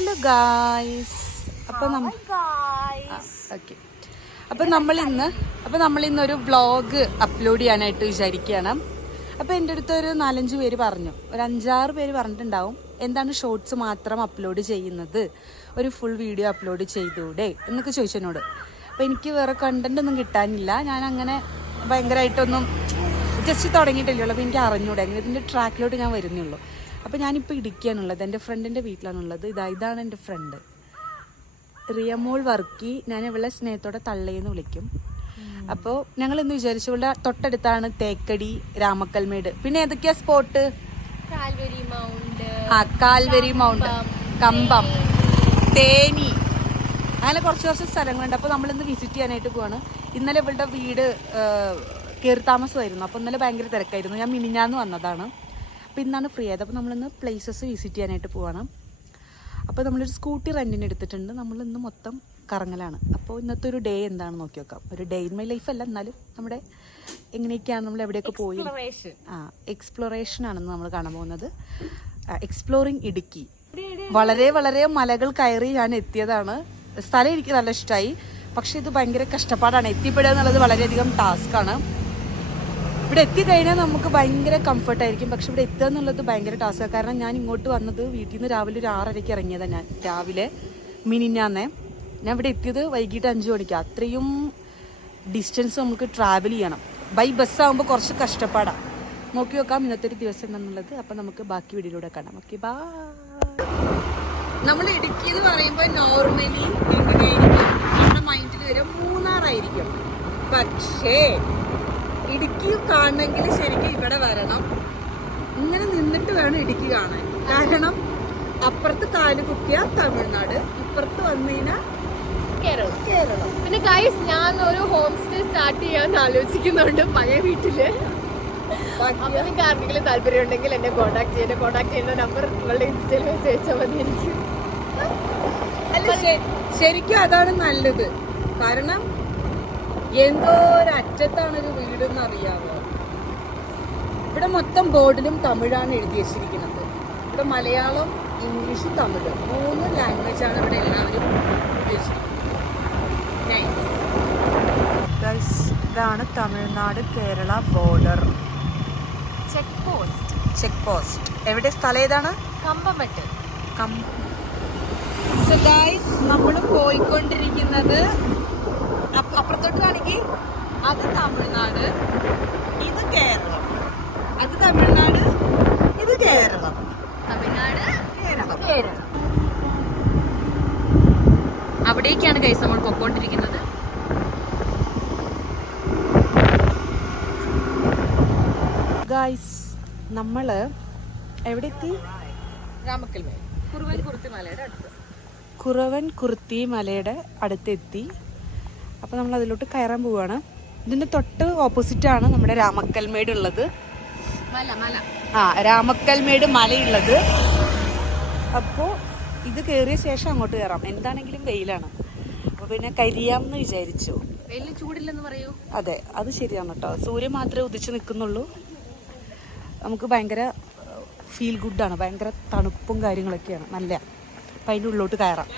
Hello guys. Okay, അപ്പോൾ നമ്മളിന്ന് ഒരു വ്ളോഗ് അപ്ലോഡ് ചെയ്യാനായിട്ട് വിചാരിക്കുകയാണ്. അപ്പോൾ എൻ്റെ അടുത്ത് ഒരു 4-5 പേര് പറഞ്ഞു, ഒരു 5-6 പേര് പറഞ്ഞിട്ടുണ്ടാവും, എന്താണ് ഷോർട്സ് മാത്രം അപ്ലോഡ് ചെയ്യുന്നത്, ഒരു ഫുൾ വീഡിയോ അപ്ലോഡ് ചെയ്തൂടെ എന്നൊക്കെ ചോദിച്ചെന്നോട്. അപ്പോൾ എനിക്ക് വേറെ കണ്ടന്റ് ഒന്നും കിട്ടാനില്ല. ഞാൻ അങ്ങനെ ഭയങ്കരമായിട്ടൊന്നും ജസ്റ്റ് തുടങ്ങിയിട്ടില്ലല്ലോ. അപ്പോൾ എനിക്ക് അറിഞ്ഞൂടെ, അങ്ങനെ ഇതിൻ്റെ ട്രാക്കിലോട്ട് ഞാൻ വരുന്നുള്ളൂ. അപ്പോൾ ഞാനിപ്പോൾ ഇടുക്കിയാണുള്ളത്, എൻ്റെ ഫ്രണ്ടിൻ്റെ വീട്ടിലാണുള്ളത്. ഇതാണ് എൻ്റെ ഫ്രണ്ട് റിയമോൾ വർക്കി. ഞാൻ ഇവളെ സ്നേഹത്തോടെ തള്ളേന്ന് വിളിക്കും. അപ്പോൾ ഞങ്ങൾ ഇന്ന് വിചാരിച്ചു, ഇവളുടെ തൊട്ടടുത്താണ് തേക്കടി, രാമക്കൽമേട്, പിന്നെ ഏതൊക്കെയാ സ്പോട്ട്? കാൽവരി മൗണ്ട്, കമ്പം, തേനി, അങ്ങനെ കുറച്ച് സ്ഥലങ്ങളുണ്ട്. അപ്പോൾ നമ്മളിന്ന് വിസിറ്റ് ചെയ്യാനായിട്ട് പോവാണ്. ഇന്നലെ ഇവളുടെ വീട് കയറി താമസമായിരുന്നു. അപ്പോൾ ഇന്നലെ ഭയങ്കര തിരക്കായിരുന്നു. ഞാൻ മിനിഞ്ഞാന്ന് വന്നതാണ്. അപ്പോൾ ഇന്നാണ് ഫ്രീ ആയത്. അപ്പോൾ നമ്മളിന്ന് പ്ലേസസ് വിസിറ്റ് ചെയ്യാനായിട്ട് പോവാണ്. അപ്പോൾ നമ്മളൊരു സ്കൂട്ടി റെൻറ്റിന് എടുത്തിട്ടുണ്ട്. നമ്മളിന്ന് മൊത്തം കറങ്ങലാണ്. അപ്പോൾ ഇന്നത്തെ ഒരു ഡേ എന്താണെന്ന് നോക്കി നോക്കാം. ഒരു ഡേ ഇൻ മൈ ലൈഫ് അല്ല, എന്നാലും നമ്മുടെ എങ്ങനെയൊക്കെയാണ് നമ്മൾ എവിടെയൊക്കെ പോയി, എക്സ്പ്ലോറേഷൻ ആണെന്ന് നമ്മൾ കാണാൻ പോകുന്നത്. എക്സ്പ്ലോറിങ് ഇടുക്കി. വളരെ വളരെ മലകൾ കയറി ഞാൻ എത്തിയതാണ്. സ്ഥലം എനിക്ക് നല്ല ഇഷ്ടമായി, പക്ഷെ ഇത് ഭയങ്കര കഷ്ടപ്പാടാണ്. എത്തിപ്പെടുക എന്നുള്ളത് വളരെയധികം ടാസ്ക്കാണ്. ഇവിടെ എത്തിക്കഴിഞ്ഞാൽ നമുക്ക് ഭയങ്കര കംഫർട്ടായിരിക്കും, പക്ഷെ ഇവിടെ എത്തുക എന്നുള്ളത് ഭയങ്കര ടാസ്ക്കാണ്. കാരണം ഞാൻ ഇങ്ങോട്ട് വന്നത് വീട്ടിൽ നിന്ന് രാവിലെ ഒരു 6:30 ഇറങ്ങിയതാണ്. ഞാൻ രാവിലെ മിനിഞ്ഞാന്നേ ഞാൻ ഇവിടെ എത്തിയത് വൈകിട്ട് 5 മണിക്ക്. അത്രയും ഡിസ്റ്റൻസ് നമുക്ക് ട്രാവൽ ചെയ്യണം. ബൈ ബസ്സാകുമ്പോൾ കുറച്ച് കഷ്ടപ്പാടാണ്. നോക്കി നോക്കാം ഇന്നത്തെ ഒരു ദിവസം എന്താണെന്നുള്ളത്. അപ്പം നമുക്ക് ബാക്കി വീഡിയോയിലൂടെ കാണാം. Okay, bye. നമ്മൾ ഇടുക്കി എന്ന് പറയുമ്പോൾ നോർമലി എങ്ങനെയായിരിക്കും നമ്മുടെ മൈൻഡിൽ വരെ മൂന്നാറായിരിക്കും. പക്ഷേ ഇടുക്കി കാണണമെങ്കിൽ ശരിക്കും ഇവിടെ വരണം. ഇങ്ങനെ നിന്നിട്ട് വേണം ഇടുക്കി കാണാൻ. കാരണം അപ്പുറത്ത് കാല് കുത്തിയ തമിഴ്നാട്, ഇപ്പുറത്ത് വന്നു കഴിഞ്ഞാൽ കേരളം. പിന്നെ ഗൈസ്, ഞാൻ ഒരു ഹോം സ്റ്റേ സ്റ്റാർട്ട് ചെയ്യാൻ ആലോചിക്കുന്നുണ്ട് പഴയ വീട്ടില്. അപ്പൊ നിങ്ങൾക്ക് ആർക്കെങ്കിലും താല്പര്യം ഉണ്ടെങ്കിൽ എന്നെ കോൺടാക്ട് ചെയ്യുന്ന നമ്പർ നിങ്ങളുടെ ഇൻസ്റ്റയിൽ മെസ്സേജ് അയച്ചാൽ മതി. എനിക്ക് അല്ല, ശരിക്കും അതാണ് നല്ലത്. കാരണം എന്തോ ഒരു അറ്റത്താണൊരു വീടെന്ന് അറിയാമോ. ഇവിടെ മൊത്തം ബോർഡിലും തമിഴാണ് എഴുതി വെച്ചിരിക്കുന്നത്. ഇവിടെ മലയാളം, ഇംഗ്ലീഷ്, തമിഴ് 3 ലാംഗ്വേജാണ് ഇവിടെ എല്ലാവരും ഉപയോഗിച്ചിരിക്കുന്നത്. ഇതാണ് Tamil Nadu Kerala border check post. എവിടെ സ്ഥലം ഏതാണ്? കമ്പമട്ട്. നമ്മൾ പോയിക്കൊണ്ടിരിക്കുന്നത് അപ്പുറത്തോട്ടാണെങ്കിൽ അത് തമിഴ്നാട്, ഇത് കേരളം. അത് തമിഴ്നാട്, ഇത് കേരളം. കേരളം. അവിടേക്കാണ് ഗൈസ് നമ്മൾ പൊക്കോണ്ടിരിക്കുന്നത്. ഗൈസ്, നമ്മള് എവിടെ എത്തി? രാമക്കൽമേട്, കുറവൻ കുർത്തി മലയുടെ അടുത്തെത്തി. അപ്പോൾ നമ്മൾ അതിലോട്ട് കയറാൻ പോവുകയാണ്. ഇതിൻ്റെ തൊട്ട് ഓപ്പോസിറ്റാണ് നമ്മുടെ രാമക്കൽമേട് ഉള്ളത്. രാമക്കൽമേട് മലയുള്ളത്. അപ്പോൾ ഇത് കയറിയ ശേഷം അങ്ങോട്ട് കയറാം. എന്താണെങ്കിലും വെയിലാണ്, അപ്പോൾ പിന്നെ കരിയാമെന്ന് വിചാരിച്ചു. വെയിലിന് ചൂടില്ലെന്ന് പറയൂ. അതെ, അത് ശരിയാണ് കേട്ടോ. സൂര്യൻ മാത്രമേ ഉദിച്ച് നിൽക്കുന്നുള്ളൂ. നമുക്ക് ഭയങ്കര ഫീൽ ഗുഡാണ്. ഭയങ്കര തണുപ്പും കാര്യങ്ങളൊക്കെയാണ്. നല്ല. അപ്പം അതിൻ്റെ ഉള്ളിലോട്ട് കയറാം.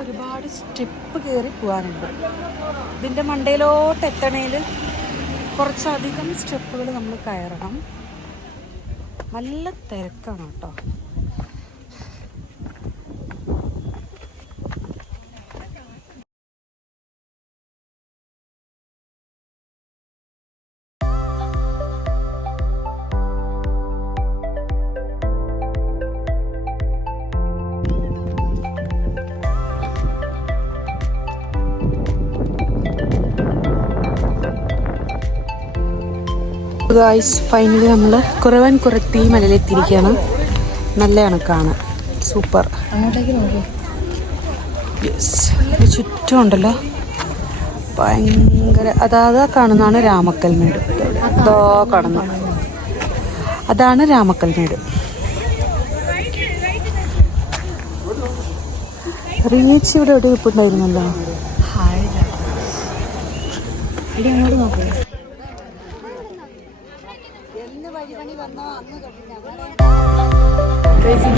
ഒരുപാട് സ്റ്റെപ്പ് കയറി പോകാനുണ്ട്. ഇതിൻ്റെ മണ്ടയിലോട്ട് എത്തണേൽ കുറച്ചധികം സ്റ്റെപ്പുകൾ നമ്മൾ കയറണം. നല്ല തിരക്കാണ് കേട്ടോ. ഗായ്സ്, ഫൈനലി നമ്മൾ കുറവൻ കുറത്തി മലയിലെത്തിയിരിക്കുകയാണ്. നല്ലതാണ് കാണാൻ, സൂപ്പർ. അങ്ങോട്ടേക്ക് നോക്കൂ. യെസ്, ചുറ്റും ഉണ്ടല്ലോ ഭയങ്കര. അതാ കാണുന്നതാണ് രാമക്കൽമേട്. അതോ കാണുന്നു, അതാണ് രാമക്കൽമേട്. റീച്ച് ഇവിടെ എവിടെ ഇപ്പുണ്ടായിരുന്നല്ലോ. ഇവിടെ അങ്ങോട്ട് നോക്കാം.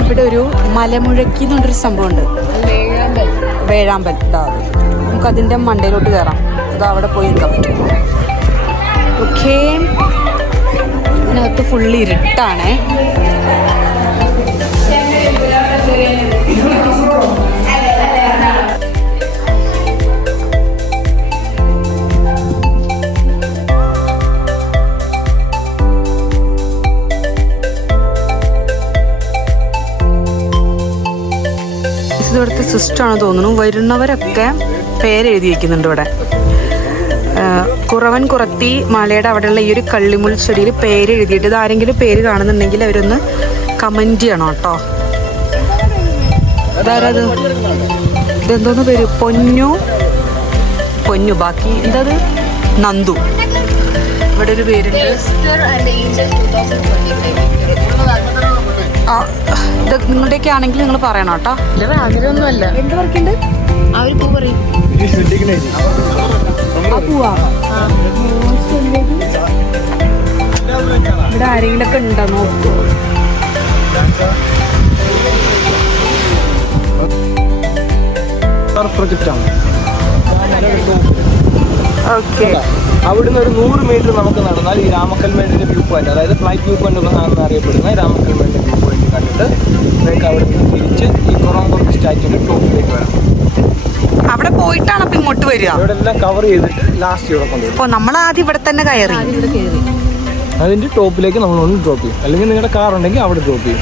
ഇവിടെ ഒരു മലമുഴക്കി എന്ന് പറഞ്ഞൊരു സംഭവമുണ്ട്. വേഴാമ്പൽ. ഇതാ നമുക്കതിൻ്റെ മണ്ടയിലോട്ട് കയറാം. ഇതാ അവിടെ പോയി നിൽക്കാൻ പറ്റും. ഓക്കേ, ഇതിനകത്ത് ഫുള്ള് ഇരുട്ടാണേ. ഇവിടുത്തെ സിസ്റ്റമാണ് തോന്നുന്നു. വരുന്നവരൊക്കെ പേരെഴുതി വയ്ക്കുന്നുണ്ട് ഇവിടെ. കുറവൻ കുറത്തി മലയുടെ അവിടെയുള്ള ഈ ഒരു കള്ളിമുൾ ചെടിയിൽ പേര് എഴുതിയിട്ട് ഇത് ആരെങ്കിലും പേര് കാണുന്നുണ്ടെങ്കിൽ അവരൊന്ന് കമന്റ് ചെയ്യണം കേട്ടോ. അതാരത്? ഇതെന്തോന്ന് പേര്? പൊന്നു ബാക്കി എന്താ നന്ദു. ഇവിടെ ഒരു പേരുണ്ട്. ഇത് നിങ്ങളുടെയൊക്കെ ആണെങ്കിൽ നിങ്ങൾ പറയണം കേട്ടോ. ആഗ്രഹമൊന്നുമല്ല. എന്ത് വർക്കുണ്ട്? ആ ഒരു പൂ പറയും. ആ പൂവാ. ഇവിടെ ആരെങ്കിലും ഒക്കെ ഉണ്ടോ നോക്കൂ. പ്രൊജക്റ്റാണ്. ഓക്കെ, അവിടുന്ന് ഒരു 100 മീറ്റർ നമുക്ക് നടന്നാൽ ഈ രാമക്കൽമേടിന്റെ വ്യൂ പോയിന്റ്, അതായത് ഫ്ലൈറ്റ് വ്യൂ പോയിന്റ് എന്നാണ് അറിയപ്പെടുന്ന രാമക്കൽമേടിന്റെ വ്യൂ പോയിന്റ് കണ്ടിട്ട് നിങ്ങൾക്ക് അവിടെ നിന്ന് തിരിച്ച് ഈ കൊറോംകൊറത്തി സ്റ്റാച്യൂവിന്റെ ടോപ്പിലേക്ക് വരാം. അവിടെ പോയിട്ടാണ് അപ്പൊ ഇങ്ങോട്ട് വരിക. ഇവിടെ എല്ലാം കവർ ചെയ്തിട്ട് ലാസ്റ്റ് ഇവിടെ കൊണ്ടുവരും. അപ്പൊ നമ്മൾ ആദ്യം ഇവിടെ തന്നെ കയറി അതിന്റെ ടോപ്പിലേക്ക് നമ്മൾ ഒന്ന് ഡ്രോപ്പ് ചെയ്യും. അല്ലെങ്കിൽ നിങ്ങളുടെ കാർ ഉണ്ടെങ്കിൽ അവിടെ ഡ്രോപ്പ് ചെയ്യും.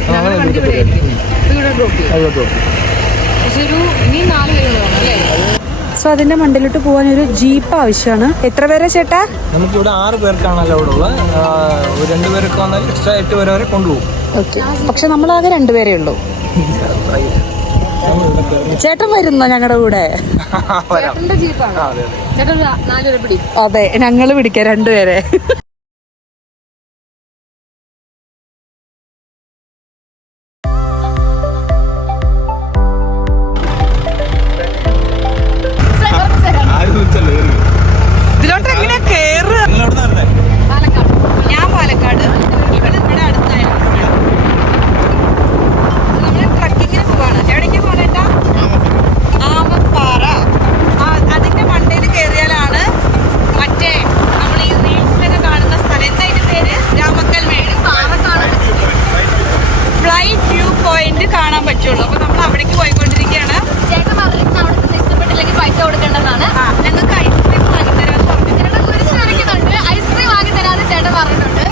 സോ അതിന്റെ മണ്ടയിലോട്ട് പോകാൻ ഒരു ജീപ്പ് ആവശ്യമാണ്. എത്ര പേരാ ചേട്ടാ? നമുക്കിവിടെ 6 പേർക്കാണല്ലോ അവിടെ ഉള്ളത്. 2 പേരൊക്കെ വന്നാൽ എക്സ്ട്രാ 8 പേരെ വരെ കൊണ്ടുപോകും. ഓക്കെ, പക്ഷെ നമ്മളാകെ 2 പേരേ ഉള്ളൂ. ചേട്ടൻ വരുന്നോ ഞങ്ങളുടെ കൂടെ? അതെ, ഞങ്ങള് പിടിക്കാം 2 പേരെ. ഇതിലോട്ട് എങ്ങനെയാ കേറുക? ഞാൻ പാലക്കാട്. ഇവിടെ അടുത്തായിരുന്നു. നമ്മള് ട്രക്കിങ്ങിന് പോവാണ്. എവിടേക്ക് പോകണേട്ടാ? ആമപ്പാറ. അതിന്റെ മണ്ടയിൽ കയറിയാലാണ് മറ്റേ നമ്മൾ ഈ റീൽസിലൊക്കെ കാണുന്ന സ്ഥലം. എന്താ അതിന്റെ പേര്? രാമക്കൽമേട്. ഫ്ലൈറ്റ് വ്യൂ പോയിന്റ് കാണാൻ പറ്റുള്ളൂ. അപ്പൊ നമ്മൾ അവിടേക്ക് പോയിക്കൊണ്ടിരിക്കുകയാണ്. ചേട്ടൻ പറഞ്ഞിട്ട് അവിടെ നിന്ന് ഇഷ്ടപ്പെട്ടില്ലെങ്കിൽ പൈസ കൊടുക്കേണ്ടതാണ്. ഞങ്ങൾക്ക് ഐസ്ക്രീം വാങ്ങിത്തരാൻ പറഞ്ഞു. ചേട്ടൻ കുരിശ് വരയ്ക്കുന്നുണ്ട്. ഐസ്ക്രീം വാങ്ങി തരാന്ന് ചേട്ടൻ പറഞ്ഞിട്ടുണ്ട്.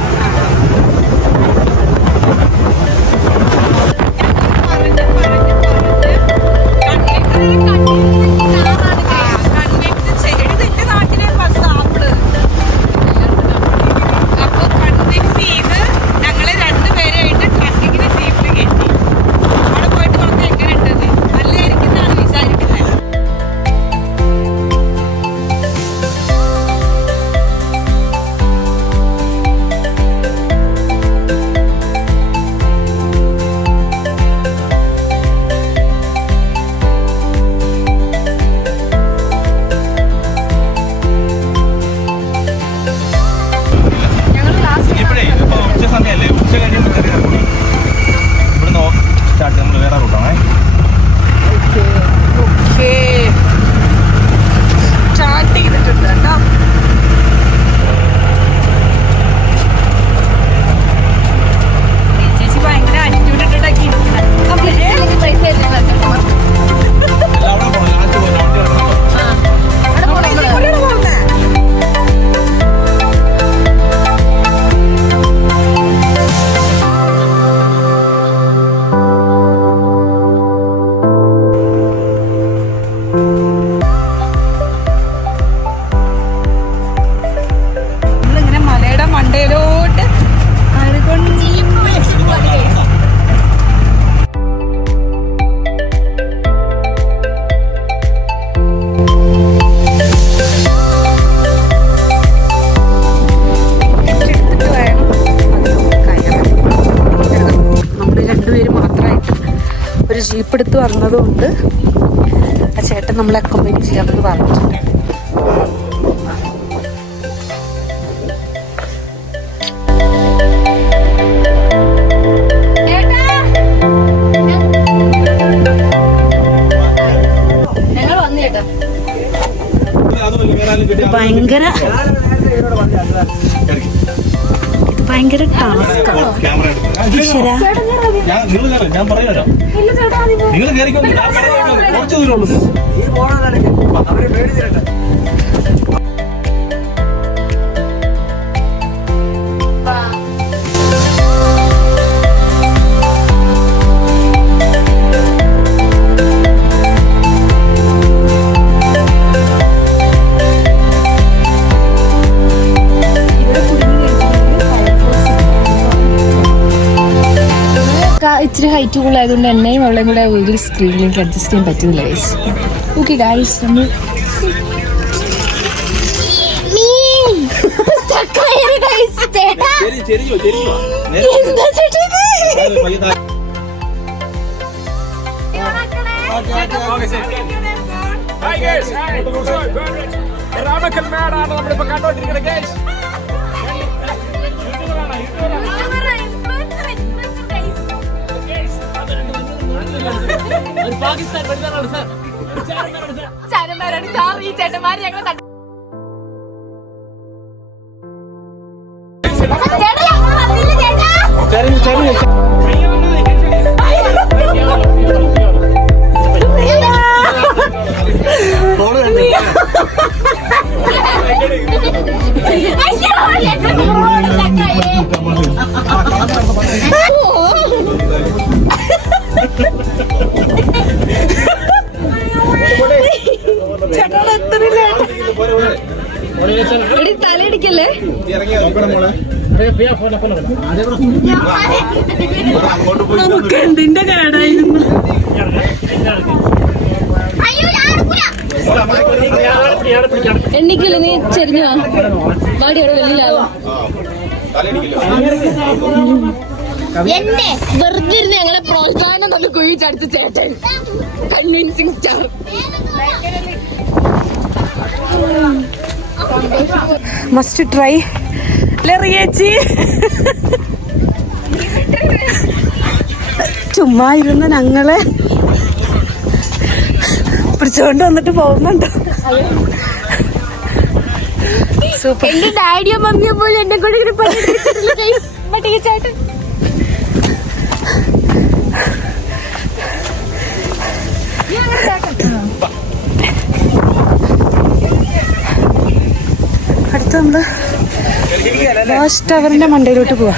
ജീപ്പ് എടുത്ത് വന്നതുകൊണ്ട് ചേട്ടൻ നമ്മളെ അക്കോമ്പനി ചെയ്യാമെന്ന് പറഞ്ഞിട്ടുണ്ട്. ഭയങ്കര ടാസ്കാണ്. ഞാൻ പറയാലോ നിങ്ങൾ കയറിക്കോ, കുറച്ച് ദൂരമുള്ളൂ. ഇച്ചിരി ഹൈറ്റ് കൂടുതലായതുകൊണ്ട് എന്നെയും അവളെയും കൂടെ വലിയ സ്ക്രീനിലേക്ക് അഡ്ജസ്റ്റ് ചെയ്യാൻ പറ്റുന്നില്ല ഗൈസ്. ഓക്കെ ഗൈസ്, നമ്മൾ രാമക്കൽമേടാണ് നമ്മളിപ്പോ കണ്ടോണ്ടിരിക്കുന്നത് ഗൈസ്. പാകിസ്ഥാൻ പഠിക്കാനാണ് സാർ. ഈ ചേട്ടന്മാര് ഞങ്ങൾ തലയിടിക്കല്ലേ. നമുക്ക് എന്തിന്റെ കേടായിരുന്നു. എണ്ണിക്കില്ല, നീ ചെരിഞ്ഞു വാടിയോടെ വെള്ളിലാവും. വെറുതെ ഇരുന്ന് ഞങ്ങളെ പ്രോത്സാഹനം തന്നെ കുഴിച്ചടിച്ച ചേട്ടൻ കൺവിൻസിങ് സ്റ്റാർ. മസ്റ്റ് ട്രൈ ലെറിയേച്ചി. ചുമ്മാ ഇരുന്ന് ഞങ്ങളെ പിടിച്ചുകൊണ്ട് വന്നിട്ട് പോകുന്നുണ്ട്. സൂപ്പർ. എന്റെ ഡാഡിയോ മമ്മിയോ പോലും എന്നെ കൂടെ ചേട്ടൻ. അടുത്ത് നമ്മള് വാച്ച് ടവറിന്റെ മണ്ടയിലോട്ട് പോവാ.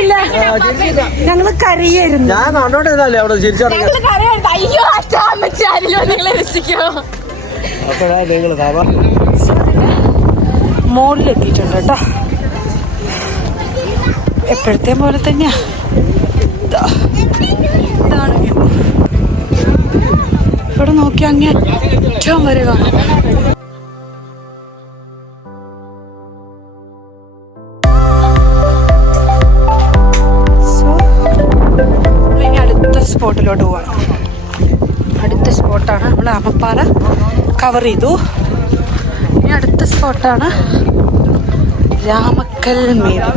ഇല്ല ഞങ്ങള് കരയായിരുന്നു. ഞാൻ കണ്ടോണ്ടല്ലേ അവിടെ അയ്യോ അച്ഛാ നിങ്ങളെ രക്ഷിക്കോ. മോളിലെത്തിയിട്ടുണ്ട് കേട്ടോ. എപ്പോഴത്തെ പോലെ തന്നെയാ. ഇതാണ് ഇവിടെ നോക്കി അങ്ങേ ഏറ്റവും വരെ കാണാം. ഇനി അടുത്ത സ്പോട്ടിലോട്ട് പോവാണ്. അടുത്ത സ്പോട്ടാണ് നമ്മൾ ആമപ്പാറ കവർ ചെയ്തു. ഇനി അടുത്ത സ്പോട്ടാണ് രാമക്കൽമേട്.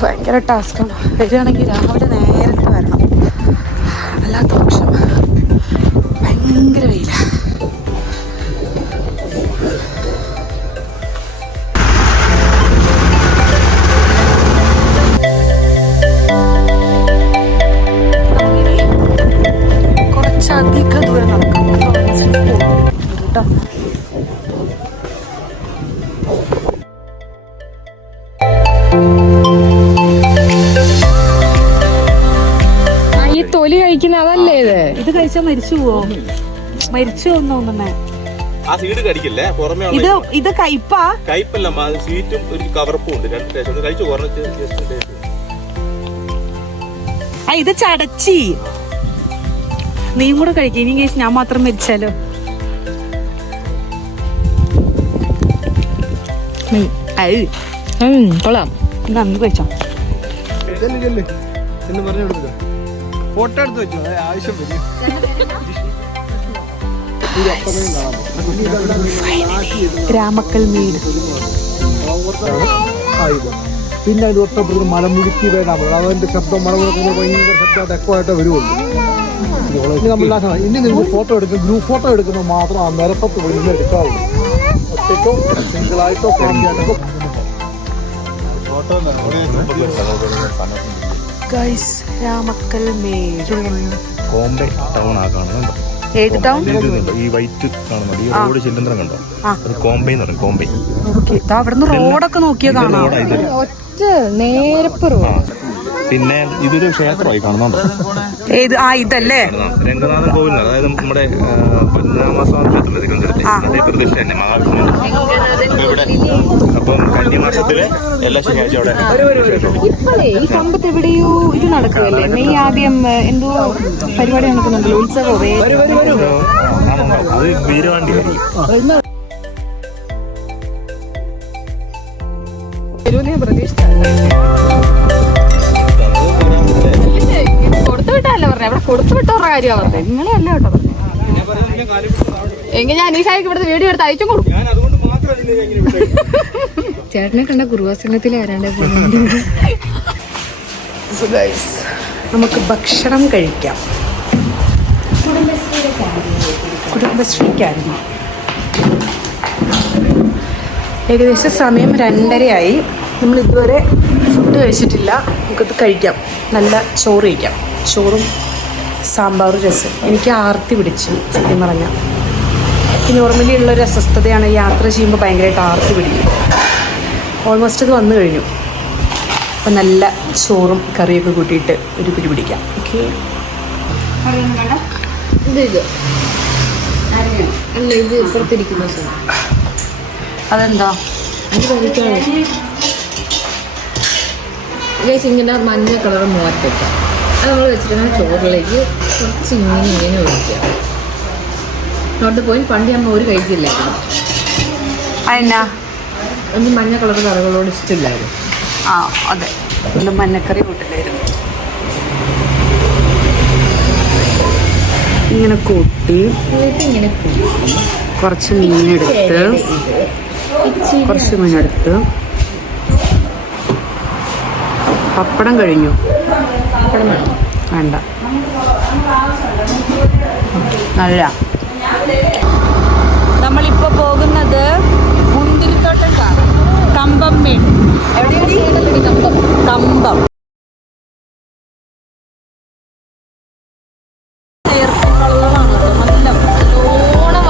ഭയങ്കര ടാസ്ക്കാണ്. വരികയാണെങ്കിൽ രാവിലെ നേരത്തെ വരണം, അല്ലാത്ത പക്ഷം ഭയങ്കര വെയിലാണ്. കുറച്ചധികം ദൂരം നടക്കാം കേട്ടോ. ഈ തൊലി കഴിക്കുന്ന അതല്ലേ ഇത് കഴിച്ചാൽ മരിച്ചു പോവോ? മരിച്ചു തോന്നുന്നേ. ആ സീഡ് കടിക്കില്ലേ പുറമേ ഇത് കയ്പാ? കയ്പല്ല, സ്വീറ്റും ഒരു കവർപ്പും ഉണ്ട്. രണ്ട് ടേസ്റ്റ് കഴിച്ചു കുറഞ്ഞിട്ട്. ഇത് ചടച്ചി. നീയും കൂടെ കഴിക്കും. ഇനി കേസ് ഞാൻ മാത്രം മരിച്ചാലോ? കൊള്ളാം. നന്ദി കഴിച്ചോ. എന്ന് പറഞ്ഞു കൊടുക്കുക. ഫോട്ടോ എടുത്ത് വെച്ചു, അതെ ആവശ്യം വരും. രാമക്കൽമേട്. പിന്നെ അതിന് തൊട്ടപ്പുറത്ത് മലമുഴുക്കി വേണം. അതിന്റെ ശബ്ദം മലമുഴക്കുന്ന ഭയങ്കര ശബ്ദമായിട്ട് എക്കോയായിട്ട് വരുള്ളൂ. ഇനി നിങ്ങൾ ഫോട്ടോ എടുക്കും, ഗ്രൂപ്പ് ഫോട്ടോ എടുക്കുമ്പോൾ മാത്രം ആ നിരപ്പത്ത് പോയി നിന്ന് എടുക്കാവുള്ളൂ. ഒറ്റയ്ക്കോ സിംഗിളായിട്ടോ ഫാമിലിയായിട്ടോ ഗൈസ് രാമക്കൽമേട്. കോംബെ ടൗൺ ആ കാണുന്നുണ്ടോ? ഏത് ടൗൺ? ഈ വൈറ്റ് കാണുന്നുണ്ട്, ഈ റോഡ് ചില്ലന്തരം കണ്ടോ? അത് കോംബെ എന്ന് പറയും. കോംബെ. അവിടുന്ന് റോഡൊക്കെ നോക്കിയാ കാണാം. ഒറ്റ നേരപ്പ് റോഡ്. പിന്നെ ഇതൊരു ക്ഷേത്രമായി കാണുന്നുണ്ടോ? ഏത്? ആ ഇതല്ലേ രംഗനാഥൻ കോവിൽ, അതായത് നമ്മുടെ പതിനാമാസം ക്ഷേത്രത്തിൽ അതേ പ്രദേശം തന്നെ മഹാവിഷ്ണു. ഇവിടെ അപ്പം കന്നിമാസത്തിലെ എല്ലാ ശനിയാഴ്ച അവിടെ ഇപ്പോഴേ ഈ കമ്പത്ത് എവിടെയോ ഇത് നടക്കുകയല്ലേ? മെയ് ആദ്യം എന്തോ പരിപാടി നടക്കുന്നുണ്ടല്ലോ, ഉത്സവമേ. അത് വീരവാണ്ടി കൊടുത്തു വിട്ടല്ലേ പറഞ്ഞേ? അവിടെ കൊടുത്തു വിട്ടവരുടെ കാര്യമാണ് പറഞ്ഞത്, നിങ്ങളെ അല്ല കേട്ടോ പറഞ്ഞത്. എങ്കിൽ ഞാൻ അനീഷായിക്ക് ഇവിടുത്തെ വീഡിയോ എടുത്ത് അയച്ചും കൊടുക്കും. ചേട്ടനെ കണ്ട കുറുവാസനത്തിൽ ആരാണ്ട് പോകുന്നുണ്ട്. നമുക്ക് ഭക്ഷണം കഴിക്കാം. കുടുംബശ്രീ ക്യാൻറ്റീൻ. ഏകദേശം സമയം 2:30 നമ്മൾ ഇതുവരെ ഫുഡ് കഴിച്ചിട്ടില്ല. നമുക്കത് കഴിക്കാം. നല്ല ചോറ് കഴിക്കാം. ചോറും സാമ്പാറും രസം. എനിക്ക് ആർത്തി പിടിച്ചു സത്യം പറഞ്ഞാൽ. എനിക്ക് നോർമലി ഉള്ളൊരു അസ്വസ്ഥതയാണ്, യാത്ര ചെയ്യുമ്പോൾ ഭയങ്കരമായിട്ട് ആർത്തി പിടിക്കും. ഓൾമോസ്റ്റ് അത് വന്നു കഴിഞ്ഞു. അപ്പം നല്ല ചോറും കറിയൊക്കെ കൂട്ടിയിട്ട് ഒരു പിടി പിടിക്കാം. ഓക്കെ. ഇത് അല്ല, ഇത് ഇപ്പുറത്തിരിക്കുന്ന അതെന്താ? ഇങ്ങനെ മഞ്ഞ കളർ മൂവത്തിട്ട അത് നമ്മൾ വെച്ചിട്ടുണ്ടെങ്കിൽ ചോറിലേക്ക് കുറച്ച് ഇങ്ങനെ ഒഴിക്കുക. നോട്ട് പോയിന്റ് പണ്ട് നമ്മൾ ഒരു കഴിക്കില്ലായിരുന്നു. അതെന്നാ? എനിക്ക് മഞ്ഞ കളർ കറികളോട് ഇഷ്ടമില്ലായിരുന്നു. ആ അതെ, ഒന്ന് മഞ്ഞക്കറി കൂട്ടില്ലായിരുന്നു. ഇങ്ങനെ കൂട്ടി ഇങ്ങനെ കുറച്ച് മീനെടുത്ത് പപ്പടം കഴിഞ്ഞു. വേണ്ട, നല്ല. നമ്മളിപ്പോൾ പോകുന്നത് മുന്തിരിത്തോട്ടം കാണാം. കമ്പംമേട്. കമ്പം. നല്ലോണം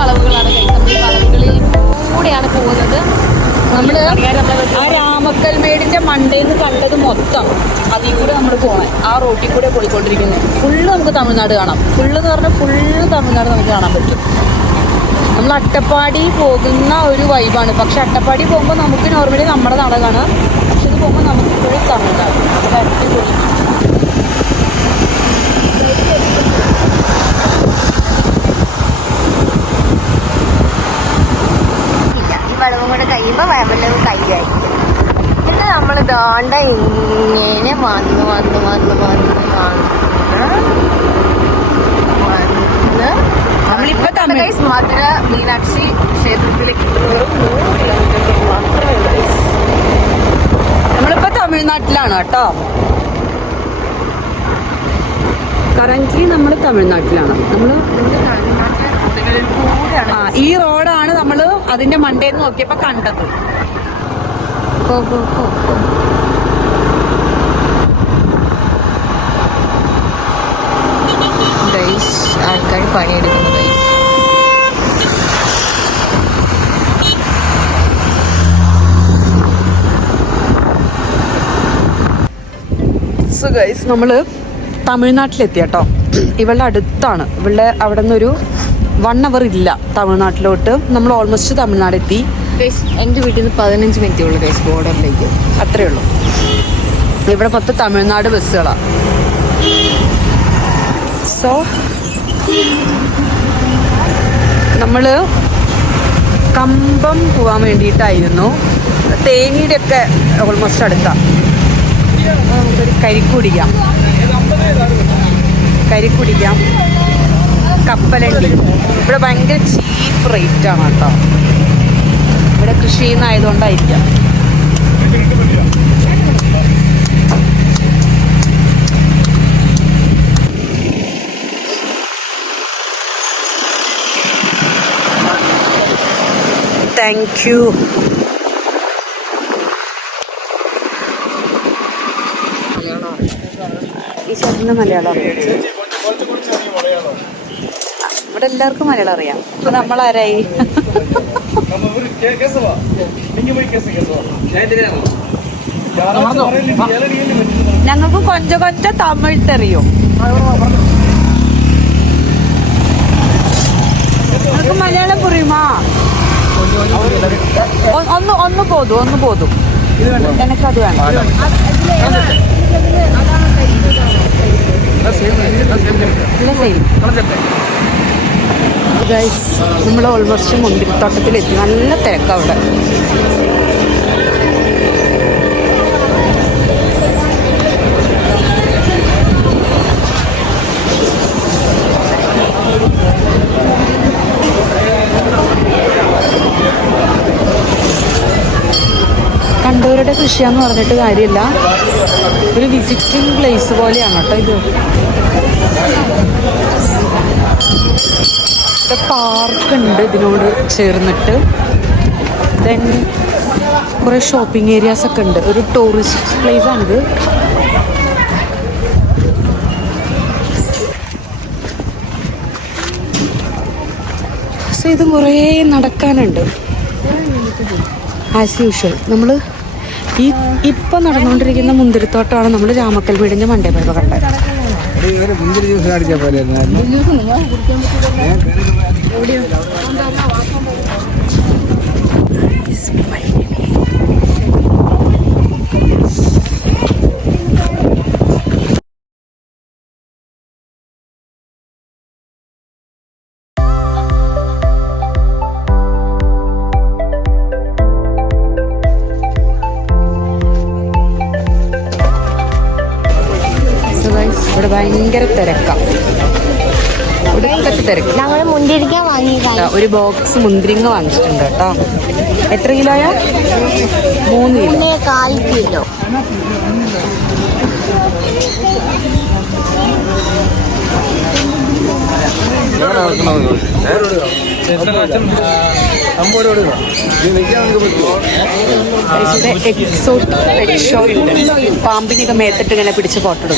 വളവുകളാണ്. വളവുകളിൽ കൂടെയാണ് പോകുന്നത്. നമ്മള് ആ രാമക്കൽമേടിന്റെ മണ്ടേന്ന് കണ്ടത് മൊത്തം അതിൽ കൂടെ നമ്മൾ പോകണം. ആ റോട്ടിൽ കൂടെ പോയിക്കൊണ്ടിരിക്കുന്നത് ഫുള്ള് നമുക്ക് തമിഴ്നാട് കാണാം. ഫുള്ള് എന്ന് പറഞ്ഞാൽ ഫുള്ള് തമിഴ്നാട് നമുക്ക് കാണാൻ പറ്റും. നമ്മൾ അട്ടപ്പാടി പോകുന്ന ഒരു വൈബാണ്. പക്ഷെ അട്ടപ്പാടി പോകുമ്പോൾ നമുക്ക് നോർമലി നമ്മുടെ നാട് കാണാം. പക്ഷെ ഇത് പോകുമ്പോൾ നമുക്ക് ഇപ്പോഴും തമിഴ്നാട്. അത് അടിപൊളി. വളവും കൂടെ കഴിയുമ്പോൾ വയമ്പലവും കൈയായി. എന്നിട്ട് നമ്മൾ ദാണ്ട ഇങ്ങനെ വന്ന് നമ്മളിപ്പോ മധുര മീനാക്ഷി ക്ഷേത്രത്തിലേക്ക് നമ്മളിപ്പോ തമിഴ്നാട്ടിലാണ് കേട്ടോ. കറന്റ് നമ്മൾ തമിഴ്നാട്ടിലാണ്. ഈ റോഡാണ് നമ്മൾ അതിന്റെ മണ്ടേന്ന് നോക്കിയപ്പോ കണ്ടത്. ആൾക്കാർ പണിയെടുക്കുന്നു. സോ ഗൈസ്, നമ്മൾ തമിഴ്നാട്ടിലെത്തി കേട്ടോ. ഇവളുടെ അടുത്താണ്. ഇവളുടെ അവിടെ നിന്നൊരു 1 hour ഇല്ല തമിഴ്നാട്ടിലോട്ട്. നമ്മൾ ഓൾമോസ്റ്റ് തമിഴ്നാടെത്തി. എൻ്റെ വീട്ടിൽ നിന്ന് 15 മിനിറ്റേ ഉള്ളൂ ഗൈസ് ബോർഡറിലേക്ക്. അത്രയേ ഉള്ളൂ. ഇവിടെ മൊത്തം തമിഴ്നാട് ബസ്സുകളാണ്. സോ നമ്മൾ കമ്പം പോകാൻ വേണ്ടിയിട്ടായിരുന്നു. തേനിയുടെ ഒക്കെ ഓൾമോസ്റ്റ് അടുത്താണ്. നമുക്കൊരു കരിക്കുടിക്കാം, കപ്പലണ്ടി. ഇവിടെ ഭയങ്കര ചീപ്പ് റേറ്റ് ആണ് കേട്ടോ. ഇവിടെ കൃഷി ചെയ്യുന്നതായതുകൊണ്ടായിരിക്കാം. Thank you. ഈ ചേട്ടന് മലയാളം അറിയാം. ഇവിടെ എല്ലാവർക്കും മലയാളം അറിയാം. അപ്പൊ നമ്മളാരായി? ഞങ്ങൾക്ക് കൊഞ്ച തമിഴ് തെറിയും. നിങ്ങൾക്ക് മലയാളം പുറിയുമാ? ഒന്ന് പോതും. എനിക്കത് വേണം. ഗൈസ്, നമ്മൾ ഓൾമോസ്റ്റ് മുന്തിരിത്തോട്ടത്തിലെത്തി. നല്ല തിരക്ക് അവിടെ. കണ്ടവരുടെ കൃഷിയാന്ന് പറഞ്ഞിട്ട് കാര്യമില്ല. ഒരു വിസിറ്റിംഗ് പ്ലേസ് പോലെയാണ് കേട്ടോ ഇത്. ഇവിടെ പാർക്കുണ്ട് ഇതിനോട് ചേർന്നിട്ട്. ദെൻ കുറേ ഷോപ്പിംഗ് ഏരിയാസ് ഒക്കെ ഉണ്ട്. ഒരു ടൂറിസ്റ്റ് പ്ലേസ് ആണിത്. പക്ഷേ ഇത് കുറേ നടക്കാനുണ്ട്. ആസ് യൂഷ്വൽ നമ്മൾ ഇപ്പം നടന്നുകൊണ്ടിരിക്കുന്ന മുന്തിരിത്തോട്ടമാണ് നമ്മൾ രാമക്കൽമേടിൻ്റെ മണ്ടേ പോയപ്പോൾ കണ്ടത്. മുന്തിരി ജ്യൂസ് കാണിക്കാൻ പോലെ ഇവിടെ ഭയങ്കര തിരക്കാണ്. തിരക്ക്. ഞങ്ങൾ മുന്തിരിക്ക വാങ്ങിയിട്ടാണ്. ഒരു ബോക്സ് മുന്തിരിങ്ങ വാങ്ങിച്ചിട്ടുണ്ട് കേട്ടോ. എത്ര കിലോയാ? 3 കിലോ. 1.25 കിലോ. പാമ്പിനൊക്കെ മേത്തിട്ട് ഇങ്ങനെ പിടിച്ച് ഫോട്ടോ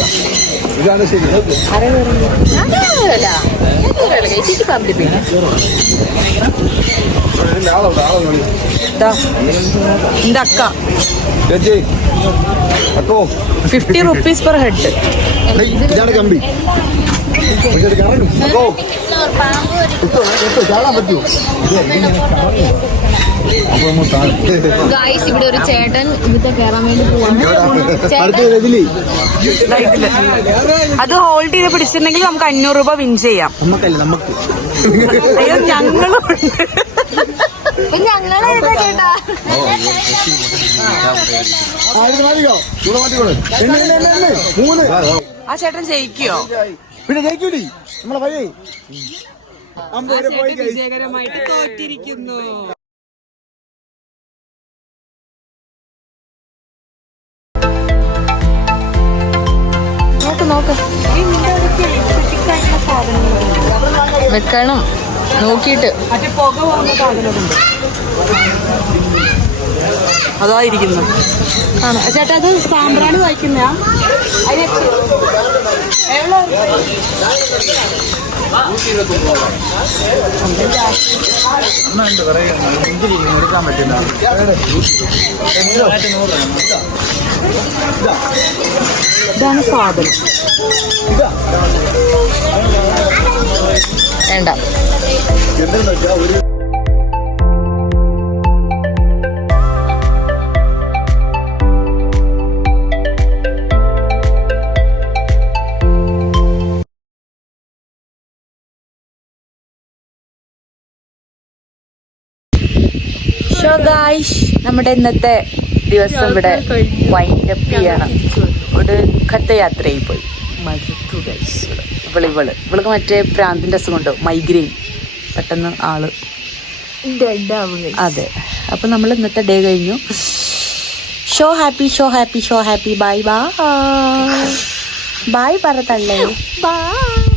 അക്ക 50 rupees per head. ഗൈസ്, ഇവിടെ ഒരു ചേട്ടൻ ഇവിടുത്തെ കയറാൻ വേണ്ടി പോവാണ്. അത് ഹോൾഡ് ചെയ്ത് പിടിച്ചിട്ടുണ്ടെങ്കിൽ നമുക്ക് 500 രൂപ വിൻ ചെയ്യാം. അയ്യോ, ഞങ്ങളുണ്ട്. ആ ചേട്ടൻ ജയിക്കോ? പിന്നെ ജയിക്കൂലേ നമ്മളെ പയ്യെ. വിജയകരമായിട്ട് തോറ്റിരിക്കുന്നു. നോക്ക് വെക്കണം നോക്കിയിട്ട്. മറ്റേ പുക പോകുന്ന സാധനമുണ്ട്, അതായിരിക്കുന്നു. ചേട്ടാ, അത് സാമ്പ്രാണി വായിക്കുന്ന എടുക്കാൻ പറ്റില്ല. ഇതാണ് സാധനം. വേണ്ട. സോ ഗായ്സ്, നമ്മുടെ ഇന്നത്തെ ദിവസം ഇവിടെ വൈൻഡ് അപ്പ് ചെയ്യണം. ദുഃഖത്തെ യാത്രയായി പോയി. മടുത്തു ഗൈസ്. ഇവൾക്ക് മറ്റേ പ്രാന്തിൻ്റെ അസുഖമുണ്ടോ, മൈഗ്രെയിൻ. പെട്ടെന്ന് ആള് അതെ. അപ്പം നമ്മൾ ഇന്നത്തെ ഡേ കഴിഞ്ഞു. Show happy. Bye bye. Bye പറ തള്ളേ. ബൈ.